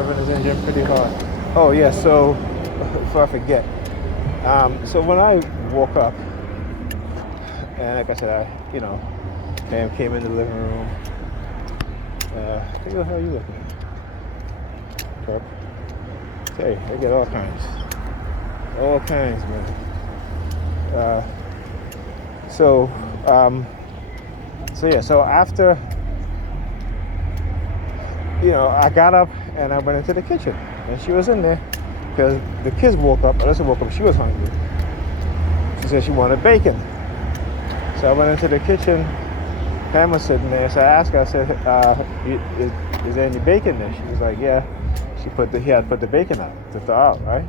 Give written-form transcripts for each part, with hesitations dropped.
revving his engine pretty hard. Oh yeah, so before I forget, so when I woke up, and like I said, Pam came in the living room. What the hell are you looking at? Perp. Hey, they get all kinds, man. So after, I got up and I went into the kitchen, and she was in there because the kids woke up. Alyssa woke up. She was hungry. She said she wanted bacon. So I went into the kitchen. Pam was sitting there. So I asked her. I said, "Is there any bacon there?" She was like, "Yeah." He had put the bacon out to thaw out, right?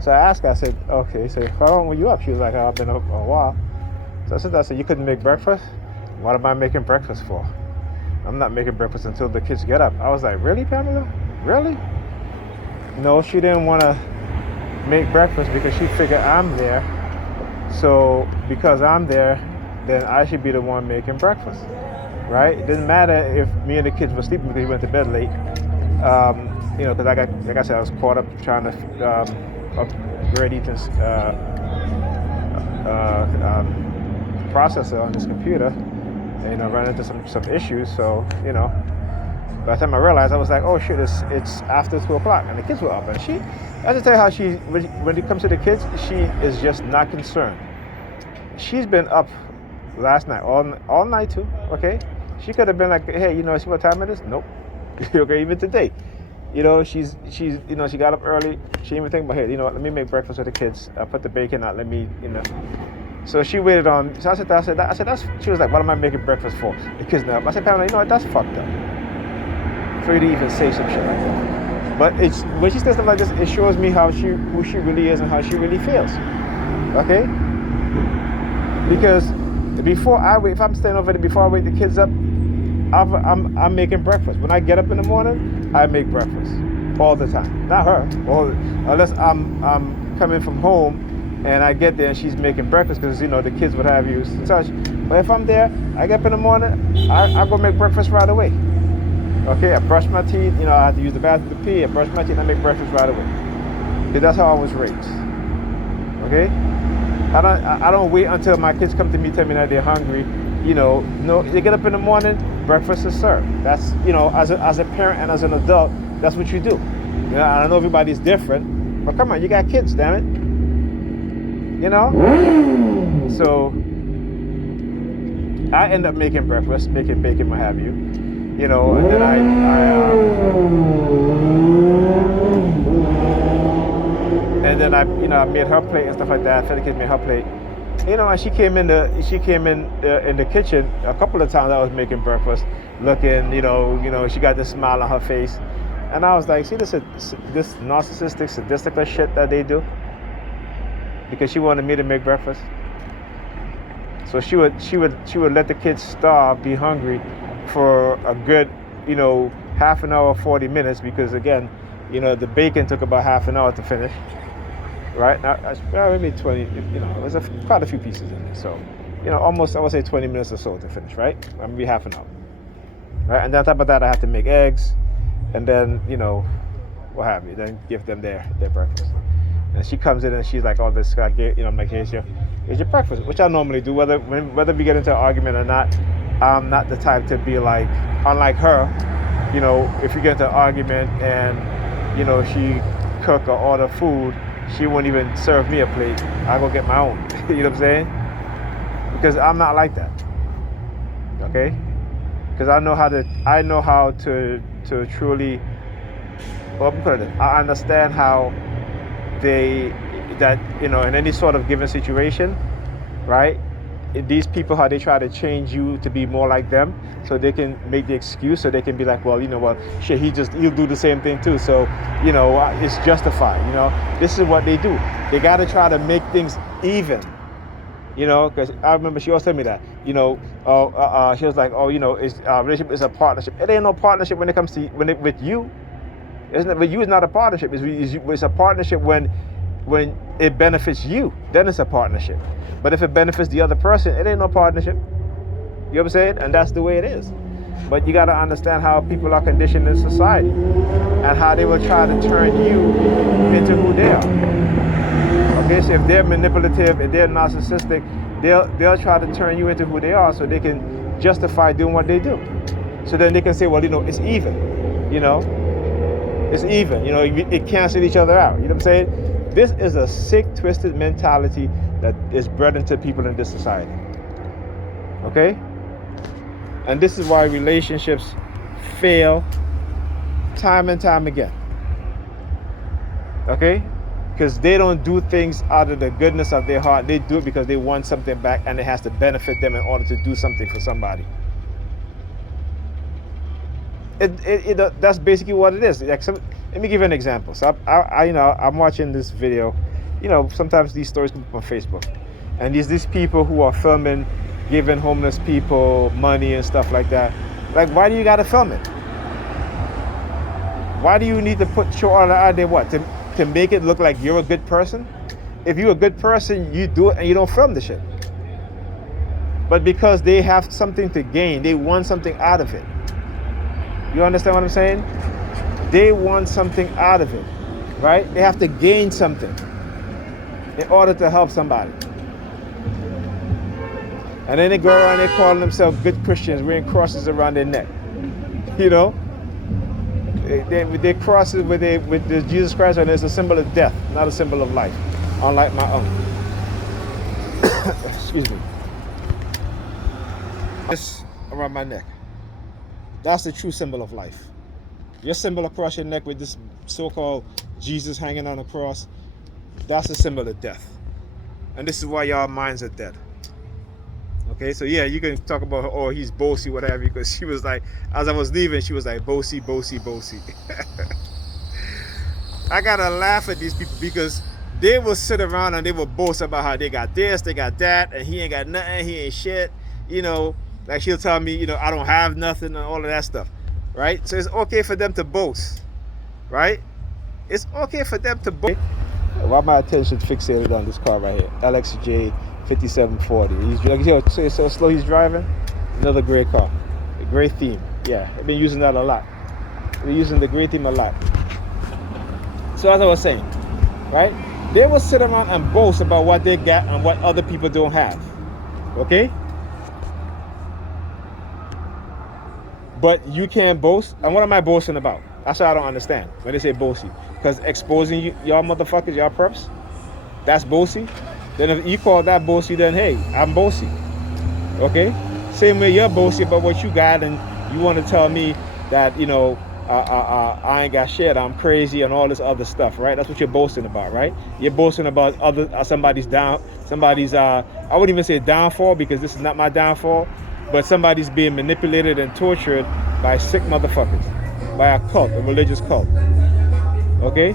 So I asked her. I said, "Okay. So how long were you up?" She was like, "I've been up a while." So I said, "You couldn't make breakfast? What am I making breakfast for? I'm not making breakfast until the kids get up." I was like, "Really, Pamela? Really?" No, she didn't want to make breakfast because she figured I'm there. So because I'm there, then I should be the one making breakfast, right? It didn't matter if me and the kids were sleeping because we went to bed late. Because like I said, I was caught up trying to upgrade Ethan's processor on his computer, and run into some issues. So by the time I realized, I was like, oh shit, it's after 2 o'clock, and the kids were up. And I have to tell you how when it comes to the kids, she is just not concerned. She's been up last night, all night too, okay? She could have been like, hey, see what time it is? Nope. Okay, even today. She's she got up early. She didn't even think about, hey, let me make breakfast for the kids. I put the bacon out, So she waited on, so I said, she was like, what am I making breakfast for? The kids now. I said, Pamela, what, that's fucked up. For you to even say some shit like that. But when she says stuff like this, it shows me who she really is and how she really feels. Okay? Because if I'm staying over there before I wake the kids up, I'm making breakfast. When I get up in the morning, I make breakfast all the time. Not her, unless I'm coming from home and I get there and she's making breakfast because the kids would have you such. But if I'm there, I get up in the morning, I go make breakfast right away. Okay, I brush my teeth. I have to use the bathroom to pee. I brush my teeth and I make breakfast right away. Because that's how I was raised. Okay. I don't wait until my kids come to me tell me that they're hungry. No, they get up in the morning, breakfast is served. That's as a parent and as an adult, that's what you do. I know everybody's different, but come on, you got kids, damn it. So I end up making breakfast, making bacon, what have you. And then I made her plate and stuff like that. I fed the kids, made her plate. And she came in the kitchen a couple of times. I was making breakfast, looking, she got this smile on her face, and I was like, see this narcissistic, sadistic shit that they do, because she wanted me to make breakfast. So she would let the kids starve, be hungry, for a good, half an hour, 40 minutes, because again, the bacon took about half an hour to finish. Right now, maybe 20. There's quite a few pieces in there, so almost I would say 20 minutes or so to finish. Right, maybe half an hour. Right, and then on top of that, I have to make eggs, and then what have you. Then give them their breakfast. And she comes in and she's like, "Oh, this guy, I'm like, here's your breakfast," which I normally do, whether we get into an argument or not. I'm not the type to be like, unlike her, if you get into an argument and she cook or order food, she won't even serve me a plate. I go get my own. You know what I'm saying? Because I'm not like that. Okay? Because I know how to truly. Well, I understand how in any sort of given situation, right? These people, how they try to change you to be more like them, so they can make the excuse, so they can be like, well, shit, he'll do the same thing too, so it's justified. This is what they do. They got to try to make things even. Because I remember she always told me that. She was like, relationship is a partnership. It ain't no partnership when it comes to with you. With you, it's not a partnership. It's a partnership when it benefits you, then it's a partnership. But if it benefits the other person, it ain't no partnership. You know what I'm saying? And that's the way it is. But you got to understand how people are conditioned in society and how they will try to turn you into who they are. Okay, so if they're manipulative, if they're narcissistic, they'll try to turn you into who they are so they can justify doing what they do. So then they can say, well, it's even, it's even, it cancels each other out. You know what I'm saying? This is a sick, twisted mentality that is bred into people in this society. Okay? And this is why relationships fail time and time again. Okay? Because they don't do things out of the goodness of their heart. They do it because they want something back and it has to benefit them in order to do something for somebody. That's basically what it is. Let me give you an example. So I'm watching this video. Sometimes these stories come up on Facebook, and there's these people who are filming, giving homeless people money and stuff like that. Like, why do you gotta film it? Why do you need to show all that out there? What, to make it look like you're a good person? If you're a good person, you do it and you don't film the shit. But because they have something to gain, they want something out of it. You understand what I'm saying? They want something out of it, right? They have to gain something in order to help somebody. And then they go around, they call themselves good Christians, wearing crosses around their neck. They crosses with the Jesus Christ, and it's a symbol of death, not a symbol of life, unlike my own. Excuse me. This around my neck. That's the true symbol of life. Your symbol across your neck with this so-called Jesus hanging on the cross, that's a symbol of death. And this is why y'all minds are dead. Okay, so yeah, you can talk about, oh, he's bossy, whatever, because she was like, as I was leaving, she was like, bossy, bossy, bossy. I gotta laugh at these people because they will sit around and they will boast about how they got this, they got that, and he ain't got nothing, he ain't shit, Like she'll tell me, I don't have nothing and all of that stuff, right? So it's okay for them to boast, right? It's okay for them to boast. Why my attention fixated on this car right here, LXJ 5740. He's so slow he's driving. Another gray car, a gray theme. Yeah, I've been using that a lot. We're using the gray theme a lot. So as I was saying, right? They will sit around and boast about what they got and what other people don't have, okay? But you can't boast. And what am I boasting about? That's what I don't understand when they say boasty. Because exposing y'all motherfuckers, y'all preps, that's boasty. Then if you call that boasty, then hey, I'm boasty. Okay? Same way you're boasty about what you got and you want to tell me that, I ain't got shit, I'm crazy and all this other stuff, right? That's what you're boasting about, right? You're boasting about somebody's I wouldn't even say downfall because this is not my downfall. But somebody's being manipulated and tortured by sick motherfuckers, by a cult, a religious cult. Okay?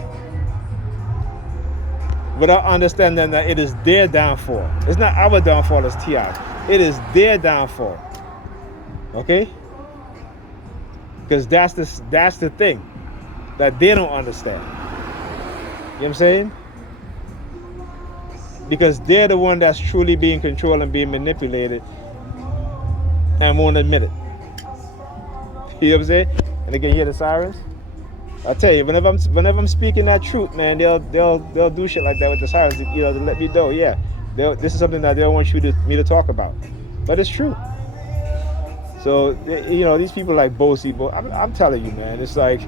Without understanding that it is their downfall. It's not our downfall as TI. It is their downfall. Okay? Because that's the thing that they don't understand. You know what I'm saying? Because they're the one that's truly being controlled and being manipulated and won't admit it. You know what I'm saying? And again, you hear the sirens? I tell you, whenever I'm speaking that truth, man, they'll do shit like that with the sirens, to let me know. Yeah, this is something that they don't want me to talk about, but it's true. So these people like bossy, but I'm telling you, man, it's like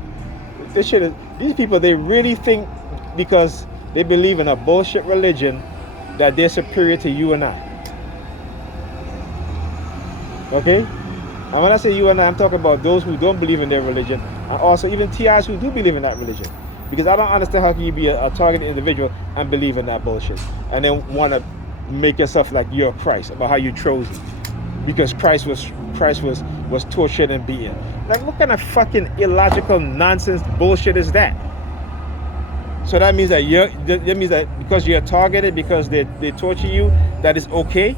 this shit is. These people, they really think because they believe in a bullshit religion that they're superior to you and I. Okay? And when I say you and I, I'm talking about those who don't believe in their religion, and also even TIs who do believe in that religion. Because I don't understand how can you be a targeted individual and believe in that bullshit, and then want to make yourself like you're Christ about how you chose it, because Christ was tortured and beaten. Like, what kind of fucking illogical nonsense bullshit is that? So that means that because you're targeted, because they torture you, that is okay?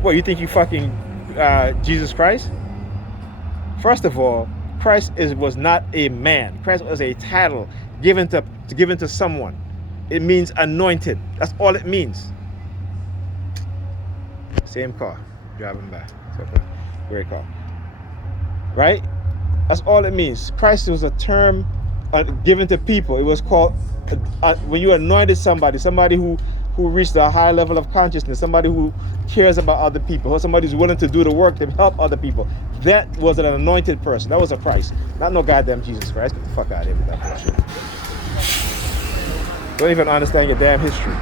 What, you think you fucking Jesus Christ? First of all, Christ was not a man. Christ was a title given to someone. It means anointed. That's all it means. Same car, driving by. Great car. right? That's all it means. Christ was a term given to people. It was called when you anointed somebody who reached a high level of consciousness, somebody who cares about other people, or somebody who's willing to do the work to help other people. That was an anointed person. That was a Christ, not no goddamn Jesus Christ. Get the fuck out of here with that bullshit. Don't even understand your damn history.